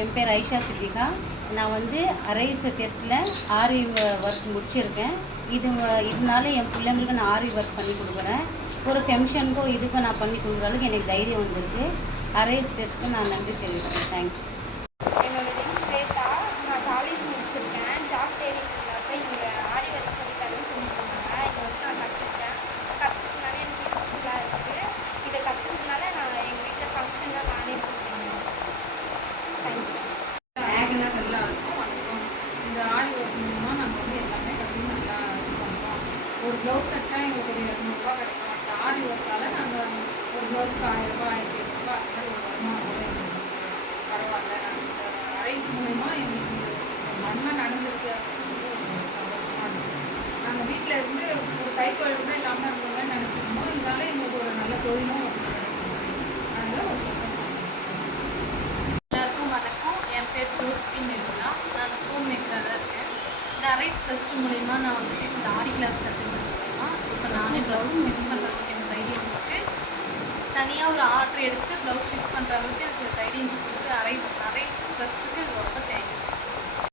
என் பேர் ஐஷா சித்திகா. நான் வந்து அரைஸ் டெஸ்ட்டில் ஆரி ஒர்க் முடிச்சிருக்கேன். இதனால என் பிள்ளைங்களுக்கு நான் ஆரி ஒர்க் பண்ணி கொடுக்குறேன். ஒரு ஃபங்க்ஷனுக்கோ இதுக்கும் நான் பண்ணி கொடுக்குற அளவுக்கு எனக்கு தைரியம் வந்திருக்கு. அரைஸ் டெஸ்ட்டுக்கு நான் நன்றி தெரிவிக்கிறேன். தேங்க்ஸ். என்னோட நேம் ஸ்வேதா. நான் காலேஜ் முடிச்சிருக்கேன். ஜாப் தேடிட்டு இருந்தப்போ இங்கே ஆரி ஒர்க் சொல்லித்தரேன்னு சொல்லியிருந்தாங்க. இங்கே வந்து நான் கற்றுக்கிட்டேன். கற்றுக்கிறதுனால எனக்கு யூஸ்ஃபுல்லாக இருக்குது. இதை கற்றுக்கிறதுனால நான் எங்கள் வீட்டில் ஃபங்க்ஷன்லாம் நானே கொடுத்தேன். தேங்க்யூ. நல்லா இருக்கும். வணக்கம். இந்த ஆரி ஒர்க் மூலமாக நாங்கள் வந்து எல்லாமே கற்றுக்கு நல்லா இது பண்ணுறோம். ஒரு ப்ளவுஸ் தைச்சா எங்களுக்கு ஒரு 200 கிடைக்கும். அந்த ஆரி ஒர்க்கால் நாங்கள் ஒரு ப்ளவுஸ்க்கு 1000 1500 அந்த மாதிரி ஒரு வருமானம் கூட எங்களுக்கு பரவாயில்ல. நாங்கள் இந்த அரைஸ் மூலயமா எங்களுக்கு நன்மை நடந்திருக்கு அப்படின்றது ஒரு சந்தோஷமாக இருக்குது. நாங்கள் வீட்டில் இருந்து ஒரு கைத்தொழில் கூட இல்லாமல் இருந்தோம்னு நினச்சிருந்தோம். இதனால எங்களுக்கு ஒரு நல்ல தொழிலும் கிடச்சிருக்கு. அதனால் ஒரு சந்தோஷம். எல்லாருக்கும் வணக்கம். என் பேர் ஜோஸ்பின் நிர்மலா. நான் ஹோம் மேக்கராக தான் இருக்கேன். இந்த அரைஸ் ட்ரஸ்ட் மூலிமா நான் வந்துட்டு இந்த ஆரி கிளாஸ் கற்றுக்கிறது மூலமா இப்போ நானே ப்ளவுஸ் ஸ்டிச் பண்ணுறதுக்கு எனக்கு தைரியம் இருக்குது. தனியாக ஒரு ஆர்டர் எடுத்து ப்ளவுஸ் ஸ்டிச் பண்ணுற அளவுக்கு எனக்கு தைரியம் கொடுத்து அரைஸ் ட்ரஸ்ட்டுக்கு ரொம்ப தேங்க்ஸ்.